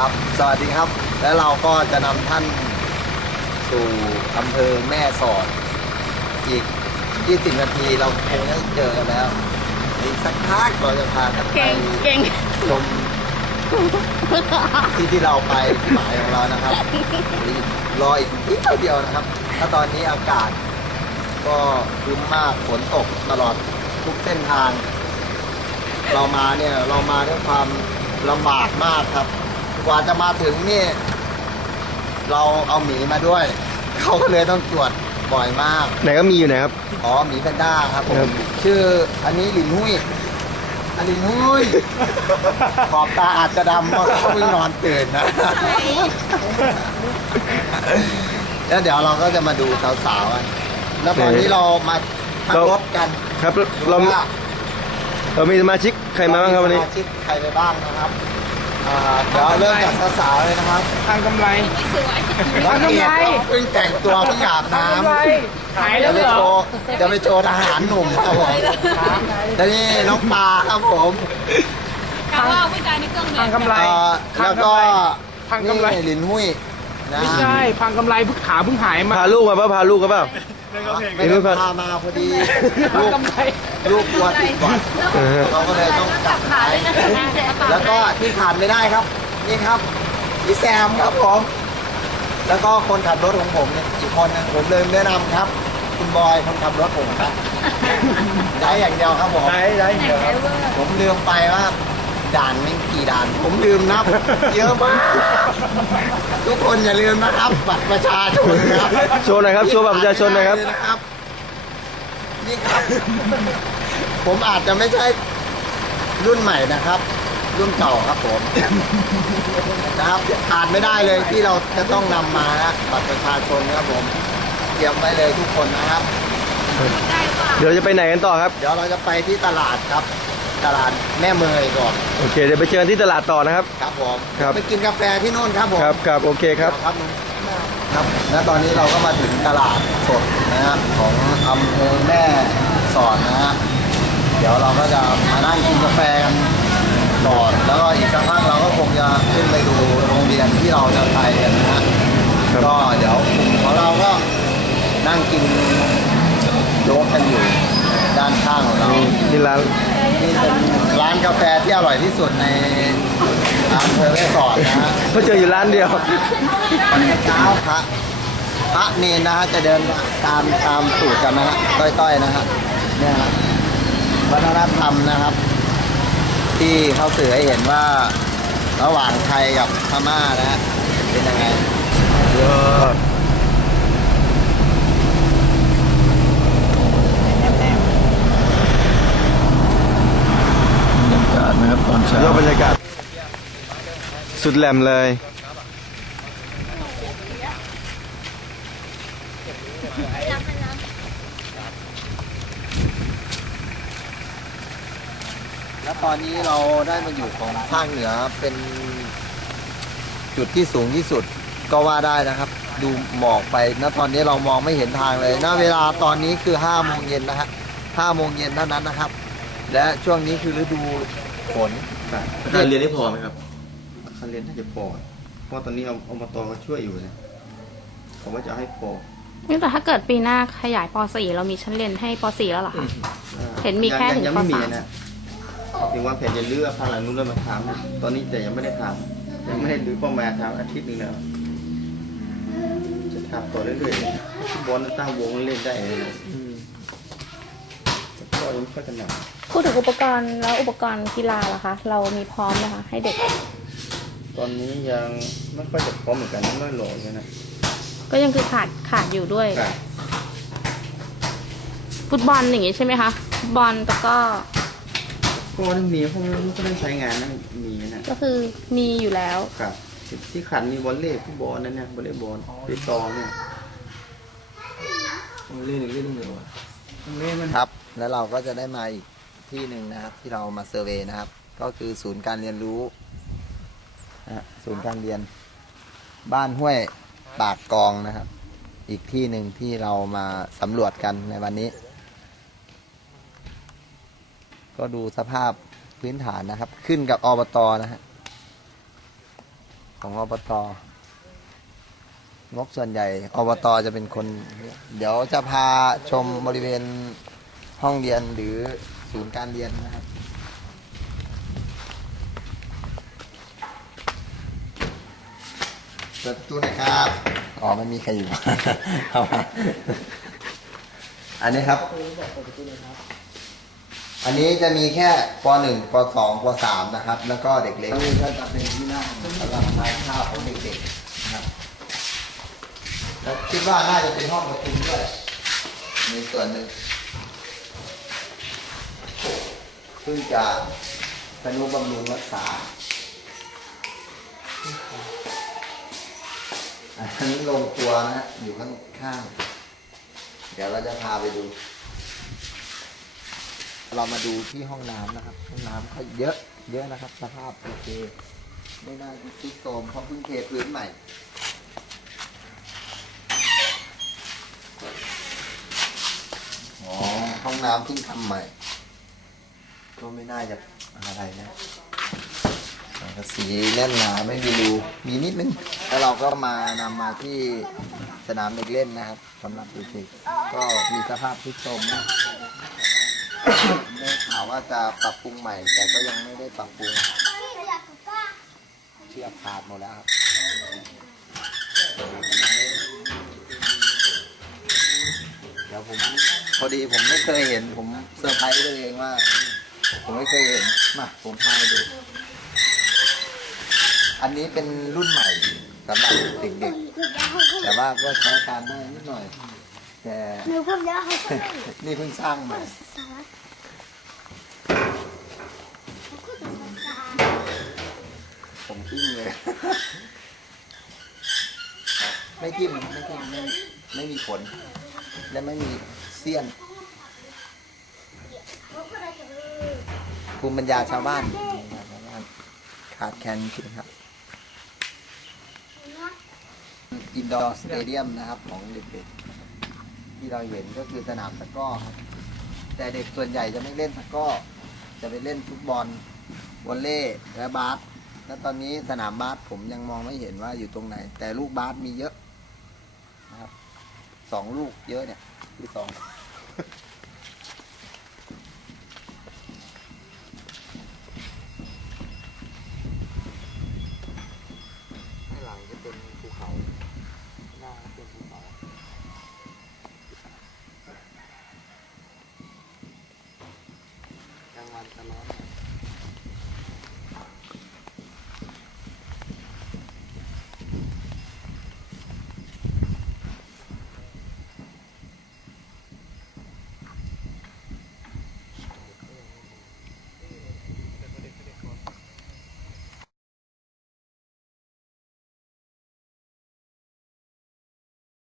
ครับ สวัสดีครับ และเราก็จะนำท่านสู่อำเภอแม่สอด อีก 20 นาทีเราคงได้เจอกันแล้ว อีกสักพักเราจะพาท่านไปเก่งเก่งชมที่ที่เราไปหมายของเรานะครับอีกรออีกนิดเดียวนะครับ ถ้าตอนนี้อากาศ ก็ครึ้มมากฝนตกตลอดทุกเส้นทาง เรามาเนี่ยเรามาด้วยความลำบากมากครับก ว่าจะมาถึงนี่ เราเอาหมีมาด้วย เขาก็เลยต้องตรวจบ่อยมาก ไหนก็มีอยู่ไหนครับ อ๋อหมีแพนด้าครับผครัมบ ชื่ออันนี้หลินหุ้ยอันลินหุ้ยขอบตาอาจจะดำเพราะเขาเพิ่งนอนตื่นนะ แล้วเดี๋ยวเราก็จะมาดูสาวๆกันแล้วตอนนี้เรามาทักรถกันครับดูเราว่าเรามีสมาชิกใครมาบ้างครับวันนี้ สมาชิกใครไปบ้างนะครับ อ่าเดี๋ยวเริ่มจากสาวๆเลยนะครับทางกำไรไม่สวยน้องเกียรติเพิ่งแต่งตัวเพิ่งอาบน้ทางกำไรำหายจะแล้วไปเหรอ โชว์จะไปโชว์ทหารหนุ่มครับผมแล้วนี่น้องปลาครับผมคำว่าผู้ชายนี่เครื่องทางกำไร เอ่อทาแล้งวก็ทางกำไร นี่ลินหุ้ยนะไม่ใช่พังกำไรเพิ่งขาเพิ่งหายมา พาลูกมาเปล่าพาลูกกันเปล่า ไม่ได้พามาพอดีพัลูงกกำไรลูกกลัวติดก่อนเออเราก็เลยต้องกลับไปแล้วก็ที่ขาดไม่ได้ครับ นี่ครับพี่แซมครับผม แล้วก็คนขับรถของผมเนี่ยอีกคนนึงผมลืมแนะนำครับ คุณบอยคนขับรถผมครับได้อย่างเดียวครับผมได้ได้ผมลืมไปว่า ด่านไม่กี่ด่าน ผมลืมนับ เยอะมาก ทุกคนอย่าลืมนะครับ บัตรประชาชนครับโชว์หน่อยครับโชว์บัตรประชาชนหน่อยครับนะครับ นี่ครับผมอาจจะไม่ใช่รุ่นใหม่นะครับ รุ่นเก่าครับผมนะครับขาดไม่ได้เลยที่เราจะต้องนำมานะบัตรประชาชนนะครับผมเตรียมไว้เลยทุกคนนะครับ เดี๋ยวจะไปไหนกันต่อครับ เดี๋ยวเราจะไปที่ตลาดครับ ตลาดแม่เมยก่อนโอเคเดี๋ยวไปเจอกันที่ตลาดต่อนะครับ ครับผมครับ ไปกินกาแฟที่โน่นครับผมครับครับโอเคครับครับครับและตอนนี้เราก็มาถึงตลาดสดนะฮะของอำเภอแม่สอดนะฮะเดี๋ยวเราก็จะมานั่งกินกาแฟกันก่อนแล้วก็อีกสักพักเราก็คงจะขึ้นไปดูโรงเรียนที่เราจะไปกันนะฮะครับก็เดี๋ยวกลุ่มของเราก็นั่งกินโจ๊กกันอยู่ด้านข้างของเรานี่ร้านนี่เป็น ร้านกาแฟที่อร่อยที่สุดในอำเภอแม่สอดนะฮะก็เจออยู่ร้านเดียวเช้าพระพระเนนนะฮะจะเดินตามตามสูตรกันนะฮะต้อยๆนะฮะเนี่ยฮะวัฒนธรรมนะครับ ที่เขาสื่อให้เห็นว่าระหว่างไทยกับพม่านะฮะเป็นยังไงยอด บรรยากาศนะครับตอนเช้าย อดบรรยากาศ สุดแหลมเลย แล้วตอนนี้เราได้มาอยู่ของภาคเหนือเป็นจุดที่สูงที่สุดก็ว่าได้นะครับ ดูหมอกไปนะตอนนี้เรามองไม่เห็นทางเลยณเวลาตอนนี้คือห้าโมงเย็นนะฮะห้าโมงเย็นเท่านั้นนะครับ และช่วงนี้คือฤดูฝนการเรียนได้พอไหมครับ การเรียนน่าจะพอเพราะตอนนี้เอาเอามาตอก็ช่วยอยู่นะผมว่าจะให้พอนี่แต่ถ้าเกิดปีหน้าขยายป .4 เรามีชั้นเรียนให้ป .4 แล้วเหรอคะ เห็นมีแค่ยังถึงยังปไม่มีสาม นะถึงว่าแผนจะเลือกพาหลังนู้นแล้วมาถามนะตอนนี้แต่ยังไม่ได้ถามยังไม่ได้ดูประมาณทำอาทิตย์หนึงแล้วจะถามต่อเรื่อยๆฟุตบอลตั้งวงเล่นได้เลยนะแต่ก็ยังไม่ค่อยถนัดพูดถึงอุปกรณ์แล้วอุปกรณ์กีฬาล่ะคะ เรามีพร้อมไหมคะ ให้เด็ก ตอนนี้ยังไม่ค่อยจะพร้อมเหมือนกันไม่หล่อเลยนะก็ยังคือขาดขาดอยู่ด้วย ครับฟุตบอลอย่างงี้ใช่ไหมคะฟุตบอลแต่ก็ก็ต้องมีเพราะมันก็ต้องใช้งานนะมีนะก็คือมีอยู่แล้ว ครับที่ขันมีวอลเลย์ฟุตบอลนั่นเนี่ยวอลเลย์บอลไปตองเนี่ยวอลเลย์หนึ่งเล่นหนึ่งวะวอลเลย์มันครับ แล้วเราก็จะได้มาอีกที่หนึ่งนะครับ ที่เรามาเซอร์เวย์นะครับ ก็คือศูนย์การเรียนรู้ นะศูนย์การเรียน บ้านห้วยปากกองนะครับ อีกที่หนึ่งที่เรามาสำรวจกันในวันนี้ ก็ดูสภาพพื้นฐานนะครับ ขึ้นกับอบตนะฮะของอบตงบส่วนใหญ่อบตจะเป็นคน เดี๋ยวจะพาชมบริเวณห้องเรียนหรือศูนย์การเรียนนะครับ เปิดประตูหนะครับ อ๋อไม่มีใครอยู่ เข้ามาอันนี้ครับ อันนี้จะมีแค่ป .1 ป .2 ป .3 นะครับ แล้วก็เด็กเล็กนี่ก็จะเป็นที่นั่งสำหรับทานข้าวของเด็กๆนะครับ แล้วคิดว่าน่าจะเป็นห้องประชุมด้วยในส่วนหนึ่งเพิ่งจะธนุบำรุงรักษา อันนั้นลงตัวนะฮะอยู่ข้างข้างๆเดี๋ยวเราจะพาไปดู เรามาดูที่ห้องน้ำนะครับ ห้องน้ำเขาเยอะ เยอะนะครับ สภาพโอเค ไม่น่าจะซุดโทรมเพราะเพิ่งเทพื้นใหม่อ๋อห้องน้ำเพิ่งทำใหม่ ก็ไม่น่าจะอะไรนะ สีแน่นหนาไม่มีรูมีนิดนึง แล้วเราก็มานำมาที่สนามเด็กเล่นนะครับสำหรับเด็กๆก็มีสภาพทุดโทรมนะได้ข่าวว่าจะปรับปรุงใหม่ แต่ก็ยังไม่ได้ปรับปรุงเชือกขาดหมดแล้วครับเดี๋ยวผมพอดีผมไม่เคยเห็น ผมเซอร์ไพรส์ตัวเองว่า ผมไม่เคยเห็นมาผมพาไปดู อันนี้เป็นรุ่นใหม่สำหรับเด็กๆ แต่ว่าก็ใช้การได้นิดหน่อย แต่หนูพูดแล้วเขาก็นี่เพิ่งสร้างใหม่สอนผมอึ้งเลย ไม่กิ้มไม่กิ้มไม่ไม่มีขนและไม่มีเสี้ยน ภูมิปัญญาชาวบ้านภูมิปัญญาชาวบ้านขาดแคลนจริงครับ อินดอร์สเตเดียมนะครับของเด็กๆ ที่เราเห็นก็คือสนามตะกร้อครับ แต่เด็กส่วนใหญ่จะไม่เล่นตะกร้อ จะไปเล่นฟุตบอลวอลเล่และบาสแล้วตอนนี้สนามบาสผมยังมองไม่เห็นว่าอยู่ตรงไหน แต่ลูกบาสมีเยอะนะครับสองลูกเยอะเนี่ยคือสอง ข้างหลังจะเป็นภูเขา หน้าเป็นภูเขา ก